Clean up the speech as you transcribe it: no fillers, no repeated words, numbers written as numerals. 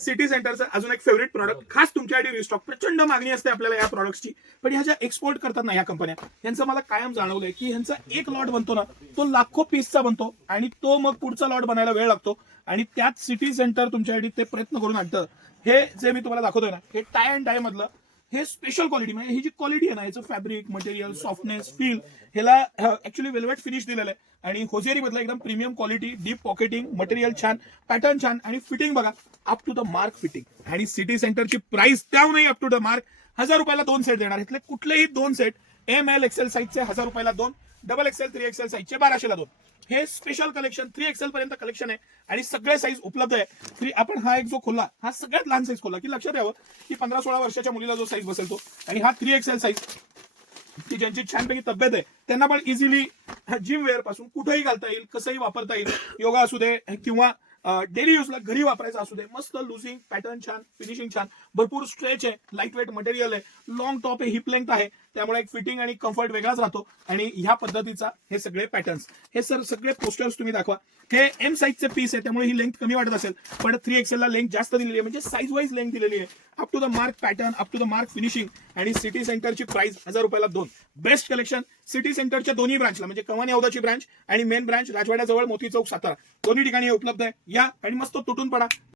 City सेंटरचं अजून एक फेवरेट प्रॉडक्ट, खास तुमच्यासाठी रिस्टॉक. प्रचंड मागणी असते आपल्याला या प्रॉडक्ट्सची, पण ह्या ज्या एक्सपोर्ट करतात ना ह्या कंपन्या, यांचं मला कायम जाणवलंय की ह्यांचा एक लॉट बनतो ना, तो लाखो पीसचा बनतो आणि तो मग पुढचा लॉट बनायला वेळ लागतो. आणि त्यात सिटी सेंटर तुमच्यासाठी ते प्रयत्न करून आणतं. हे जे मी तुम्हाला दाखवतोय ना, हे टाय अँड डाय मधलं हे स्पेशल क्वालिटी, म्हणजे ही जी क्वालिटी आहे ना, याचं फॅब्रिक मटेरियल, सॉफ्टनेस, फील, ह्याला ऍक्च्युली वेल्वेट फिनिश दिलेलं आहे. आणि होजेरी मधलं एकदम premium quality, deep pocketing, material छान, पॅटर्न छान आणि फिटिंग बघा up to the mark fitting. आणि सिटी सेंटरची प्राइस त्याहूनही अप टू द मार्क. 1000 रुपयाला 2 सेट देणार. इथले कुठलेही 2 सेट ML XL साईजचे 1000 रुपयाला 2, डबल XL 3XL साईजचे 1200 ला 2. हे स्पेशल कलेक्शन 3XL पर्यंत कलेक्शन आहे आणि सगळे साईज उपलब्ध आहे. आपण हा एक जो खोला, हा सगळ्यात लहान साईज खोला, की लक्षात यावं की 15-16 वर्षाच्या मुलीला जो साईज बसेल तो. आणि हा 3XL साईज, की ज्यांची छानपैकी तब्येत आहे त्यांना पण इझिली जिम वेअर पासून कुठेही घालता येईल, कसंही वापरता येईल. योगा असू दे किंवा डेली यूजला घरी वापरायचा असू दे. मस्त लुझिंग, पॅटर्न छान, फिनिशिंग छान, भरपूर स्ट्रेच आहे, लाईट वेट मटेरियल आहे, लॉंग टॉप आहे, हिप लेंथ आहे, त्यामुळे एक फिटिंग आणि कम्फर्ट वेगळाच राहतो. आणि ह्या पद्धतीचा हे सगळे पॅटर्न्स, हे सगळे पोस्टर्स तुम्ही दाखवा. हे M साईजचे पीस आहे, त्यामुळे ही लेंथ कमी वाटत असेल, पण 3XL ला लेंथ जास्त दिलेली आहे, म्हणजे साईज वाईज लेंथ दिलेली आहे. Up to the mark pattern, up to the mark finishing. आणि सिटी सेंटरची प्राइस 1000 रुपयाला 2. बेस्ट कलेक्शन सिटी सेंटरच्या दोन्ही ब्रांचला, म्हणजे कमानी हौदाची ब्रांच आणि मेन ब्रांच राजवाड्याजवळ मोती चौक सातारा, दोन्ही ठिकाणी हे उपलब्ध आहे. या आणि मस्त तुटून पडा.